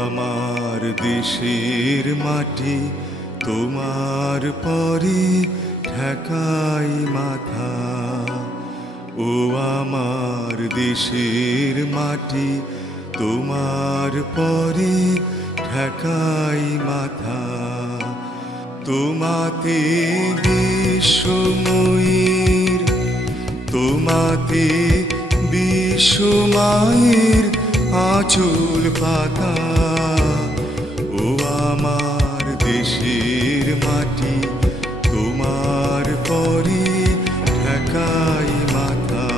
আমার দেশের মাটি তোমার পরে ঠেকাই মাথা। ও আমার দেশের মাটি তোমার পরে ঠেকাই মাথা। তোমাতে বিশ্বময়ীর, তোমাতে বিশ্বমায়ের আঁচল পাতা। ও আমার দেশের মাটি তোমার পরে ঠেকাই মাথা।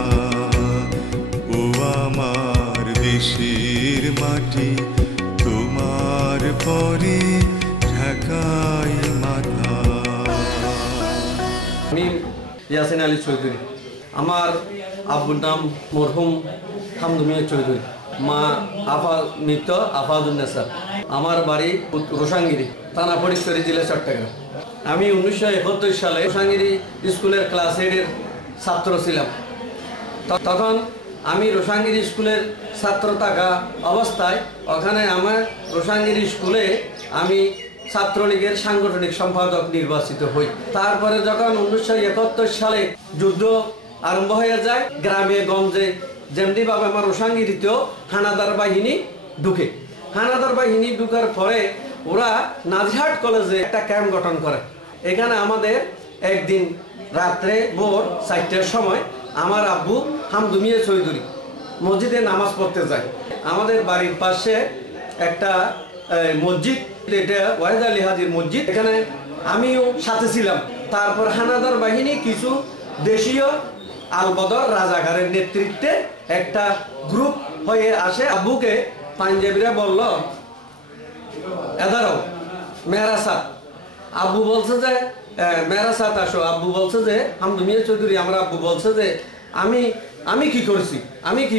ও আমার দেশের মাটি তোমার পরে ঠেকাই মাথা। আমি ইয়াসিন আলী চৌধুরী। আমার আব্বুর নাম মরহুম হামদু মিয়া চৌধুরী, মা আফা মৃত আফাজুন্নেসা। আমার বাড়ি রোসাঙ্গিরি, থানা ফটিকছড়ি, জেলা চট্টগ্রাম। আমি 1971 সালে রোসাঙ্গিরি স্কুলের ক্লাস 8-এর ছাত্র ছিলাম। তখন আমি রোসাঙ্গিরি স্কুলের ছাত্র থাকা অবস্থায় ওখানে আমার রোসাঙ্গিরি স্কুলে আমি ছাত্রলীগের সাংগঠনিক সম্পাদক নির্বাচিত হই। তারপরে যখন 1971 সালে যুদ্ধ আরম্ভ হয়ে যায়, গ্রামে গঞ্জে যেমনিভাবে আমার রোসাঙ্গিরিতেও হানাদার বাহিনী ঢুকে। হানাদার বাহিনী ঢুকার পরে ওরা নাজিরহাট কলেজে একটা ক্যাম্প গঠন করে। এখানে আমাদের একদিন রাত্রে ভোর 4টার সময় আমার আব্বু হামদু মিয়া চৌধুরী মসজিদে নামাজ পড়তে যায়। আমাদের বাড়ির পাশে একটা মসজিদ, এটা ওয়াহিদ আলী হাজির মসজিদ, এখানে আমিও সাথে ছিলাম। তারপর হানাদার বাহিনী কিছু দেশীয় আলবদর রাজাকারের নেতৃত্বে একটা গ্রুপ হয়ে আসে। আব্বুকে পাঞ্জাবিরা বলল, এদারও মেহরাসাত। আব্বু বলছে যে মেহরাসাত আসো। আব্বু বলছে যে হামদু মিয়া চৌধুরী, আমার আব্বু বলছে যে আমি কি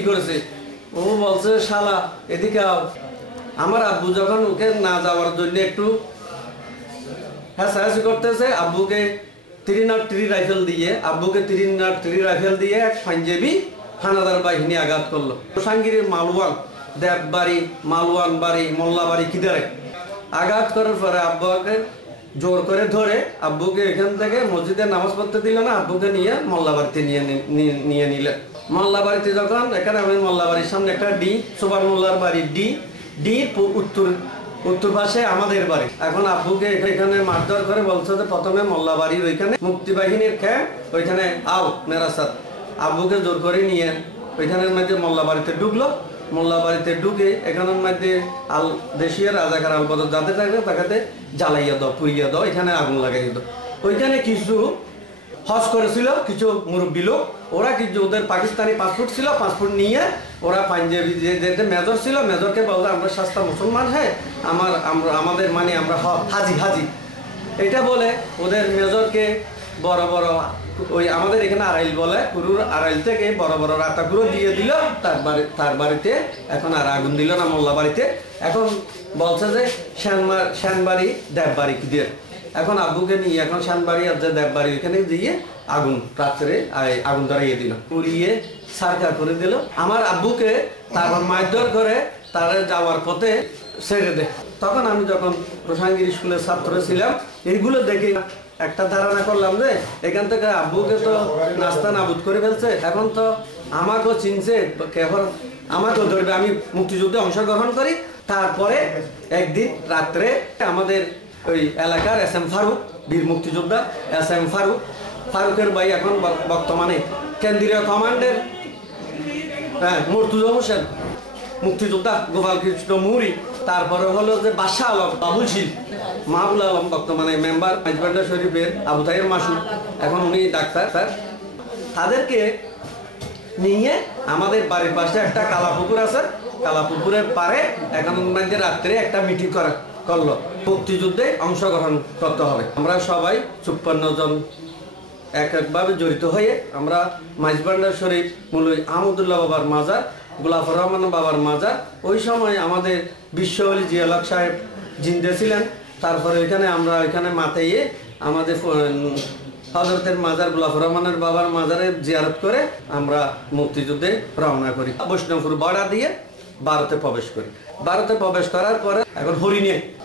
করেছি। ও বলছে শালা এদিকে আও। আমার আব্বু যখন ওকে না যাওয়ার জন্য একটু হাসাহাসি করতেছে, আব্বুকে 303 রাইফেল দিয়ে এক পাঞ্জাবি হানাদার বাহিনী আঘাত করলো। রোসাঙ্গিরির মালওয়ান দেববাড়ি, মালওয়ান বাড়ি, মোল্লাবাড়ি কিদারে আঘাত করার পরে আব্বুকে জোর করে ধরে আব্বুকে এখান থেকে মসজিদে নামাজ পড়তে দিল না, আব্বুকে নিয়ে মোল্লাবাড়িতে নিয়ে নিলেন। মোল্লাবাড়িতে যখন এখানে আমি মোল্লাবাড়ির সামনে একটা ডি, সুবার মোল্লার বাড়ি ডি উত্তর পাশে আমাদের বাড়ি। এখন আব্বুকে এখানে মারধর করে বলছে যে প্রথমে মোল্লাবাড়ির ওইখানে মুক্তিবাহিনীর ক্যাম্প, ওইখানে আও মেরাসাত। আব্বুকে জোর করে নিয়ে ওইখানের মধ্যে মোল্লাবাড়িতে ঢুকলো। মোল্লাবাড়িতে ঢুকে এখানের মধ্যে দেশীয় রাজাকার আলবদর যাতে থাকে তাকে জ্বালাইয়া দাও, পুড়িয়া দাও, এখানে আগুন লাগাই দাও। ওইখানে কিছু হজ করেছিল কিছু মুরব্বী লোক, ওরা কিছু ওদের পাকিস্তানি পাসপোর্ট ছিল, পাসপোর্ট নিয়ে ওরা পাঞ্জাবি যে মেজর ছিল, মেজরকে বললো আমরা সস্তা মুসলমান হ্যাঁ, আমাদের মানে আমরা হাজি এটা বলে ওদের মেজরকে বড় বড় ওই আমাদের এখানে আড়াইল বলে, পুরুর আড়াইল থেকে বড় বড় রাতাগুলো দিয়ে দিল তার বাড়িতে। এখন আর আগুন দিল না মোল্লা বাড়িতে, এখন বলছে যে শ্যানবাড়ি দেববাড়ি দিয়ে। এখন আব্বুকে নিয়ে এখন শানবাড়ি আর যে দেববাড়ি ওইখানে দিয়ে আগুন রাত্রে আগুন ধরাইয়ে দিল, পুড়িয়ে সারকার করে দিল। আমার আব্বুকে তারপর মারধর করে তারা যাওয়ার পথে ছেড়ে দেয়। তখন আমি যখন রোসাঙ্গিরি স্কুলের ছাত্র ছিলাম, এইগুলো দেখে একটা ধারণা করলাম যে এখান থেকে আব্বুকে তো নাস্তা নাবুদ করে ফেলছে, এখন তো আমাকেও চিনছে, কেবল আমাকেও ধরবে, আমি মুক্তিযুদ্ধে অংশগ্রহণ করি। তারপরে একদিন রাত্রে আমাদের ওই এলাকার SM ফারুক, বীর মুক্তিযোদ্ধা SM ফারুকের ভাই এখন বর্তমানে কেন্দ্রীয় কমান্ডের মুর্তুজা হোসেন মুক্তিযোদ্ধা, গোপাল কৃষ্ণ মুহুরী, তারপরে হলো যে বাদশাহ আলম, বাবুল শীল, মাহবুল আলম বর্তমানে মেম্বার মাইজবান্ডার শরীফের, আবু তাহের মাসুদ এখন উনি ডাক্তার স্যার। তাদেরকে নিয়ে আমাদের বাড়ির পাশে একটা কালাপুকুর আছে, কালাপুকুরের পারে এখন রাত্রে একটা মিটিং করলো, মুক্তিযুদ্ধে অংশগ্রহণ করতে হবে। আমরা সবাই 54 জন একভাবে জড়িত হয়ে আমরা মাইজবান্ডার শরীফ, মৌলভী আহমদুল্লাহ বাবার মাজার, গোলাফর রহমান বাবার মাজার, ওই সময় আমাদের বিশ্বওয়ালী জিয়াউল হক সাহেব জিন্দে ছিলেন। তারপরে আমরা ওইখানে মাথায় আমাদের হযরতের মাজার গোলাফর রহমানের বাবার মাজারে জিয়ারত করে আমরা মুক্তিযুদ্ধে রওনা করি। বৈষ্ণবপুর বর্ডার দিয়ে ভারতে প্রবেশ করি। ভারতে প্রবেশ করার পরে এখন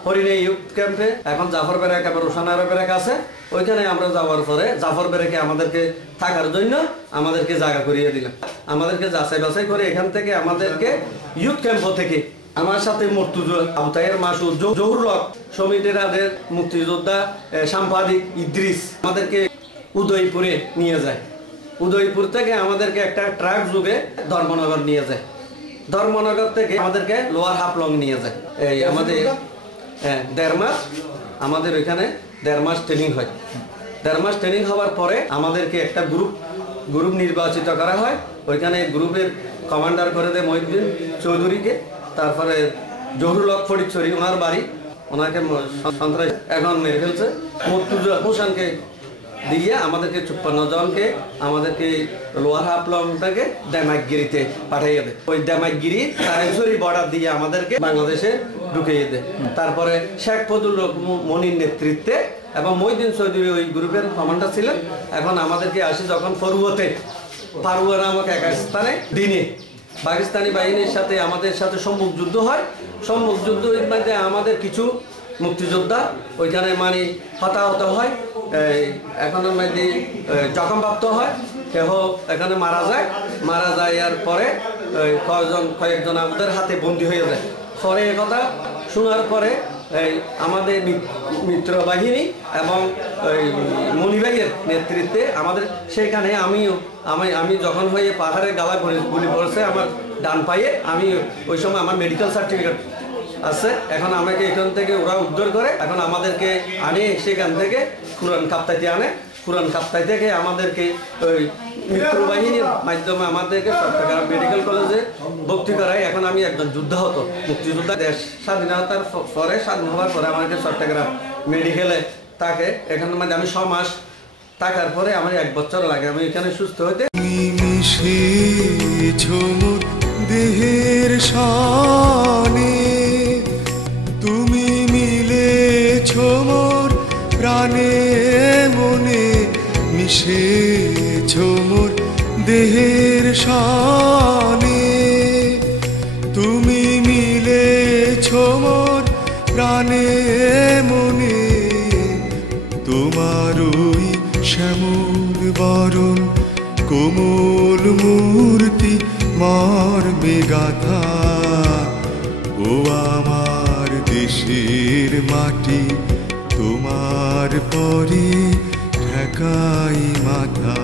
হরিণে ইউথ ক্যাম্পে এখন জাফর বেরেক এবং রোশান আরা বেরেক আছে, ওইখানে আমরা যাওয়ার পরে জাফর বেরেকে আমাদেরকে থাকার জন্য আমাদেরকে জায়গা করিয়ে দিলাম। আমাদেরকে যাচাই বাছাই করে এখান থেকে আমাদেরকে ইউথ ক্যাম্প থেকে আমার সাথে মুর্তুজা, আবু তাহের মাসুদ, জহুরুল হক, সমিতির আদের মুক্তিযোদ্ধা সাম্পাদিক ইদ্রিস আমাদেরকে উদয়পুরে নিয়ে যায়। উদয়পুর থেকে আমাদেরকে একটা ট্রাক যুগে ধর্মনগর নিয়ে যায়। ধর্মনগর থেকে আমাদেরকে লোয়ার হাফলং নিয়ে যায়। এই আমাদের 1.5 মাস আমাদের ওইখানে 1.5 মাস ট্রেনিং হয়। 1.5 মাস ট্রেনিং হওয়ার পরে আমাদেরকে একটা গ্রুপ নির্বাচিত করা হয়। ওইখানে গ্রুপের কমান্ডার করে দেয় মহিউদ্দিন চৌধুরীকে। তারপরে জহুরুল হক ফটিকছড়ি, ওনার বাড়ি, ওনাকে সন্ত্রাস এখন মেরে ফেলছে। মুর্তুজা হোসেনকে দিয়ে আমাদেরকে 54 জনকে আমাদেরকে লোয়ার হাফলং থেকে দেমাইগিরিতে পাঠিয়ে দেয়। ওই দেমাইগিরি কারেন্সরি বর্ডার দিয়ে আমাদেরকে বাংলাদেশে ঢুকিয়ে দেয়। তারপরে শেখ ফজলুল মনির নেতৃত্বে এবং মহিউদ্দিন চৌধুরী ওই গ্রুপের কমান্ডার ছিলেন। এখন আমাদেরকে আসি যখন ফারুয়া নামক এক স্থানে দিনে পাকিস্তানি বাহিনীর সাথে আমাদের সাথে সম্মুখ যুদ্ধ হয়। সম্মুখ যুদ্ধের মধ্যে আমাদের কিছু মুক্তিযোদ্ধা ওইখানে মানে হতাহত হয়, এখনের মধ্যে জখমপ্রাপ্ত হয়, কেহ এখানে মারা যায়। আর পরে কয়েকজন আমাদের হাতে বন্দী হয়ে যায়। পরে কথা শোনার পরে আমাদের মিত্র বাহিনী এবং মনিবাইয়ের নেতৃত্বে আমাদের সেখানে আমি যখন হয়ে পাহাড়ে গালা গুলি পড়েছে আমার ডান পায়ে, আমি ওই সময় আমার মেডিকেল সার্টিফিকেট আছে। এখন আমাকে এখান থেকে ওরা উদ্ধার করে এখন আমাদেরকে আনে সেখান থেকে পুরান কাপ্তাইতে আনে। পুরান কাপ্তাই থেকে আমাদেরকে ওই মিত্র বাহিনীর মাধ্যমে আমাদেরকে চট্টগ্রাম মেডিকেল কলেজে ভর্তি করায়। এখন আমি একজন যুদ্ধাহত মুক্তিযোদ্ধা। দেশ স্বাধীনতার পরে, স্বাধীন হওয়ার পরে আমাকে চট্টগ্রাম মেডিকেলে থাকে। এখানে মানে আমি 6 মাস থাকার পরে আমার 1 বছর লাগে আমি এখানে সুস্থ হতে। দেহের শানে তুমি মিলেছ মোর প্রাণে মনে, মিশেছ মোর দেহের শানে তুমি মিলেছ মোর প্রাণে মনে। তোমারই শ্যামল বরণ কোমল মূর্তি মর্মে গাথা, ও আমার দেশের মাটি তোমার পরে ঠেকাই মাথা।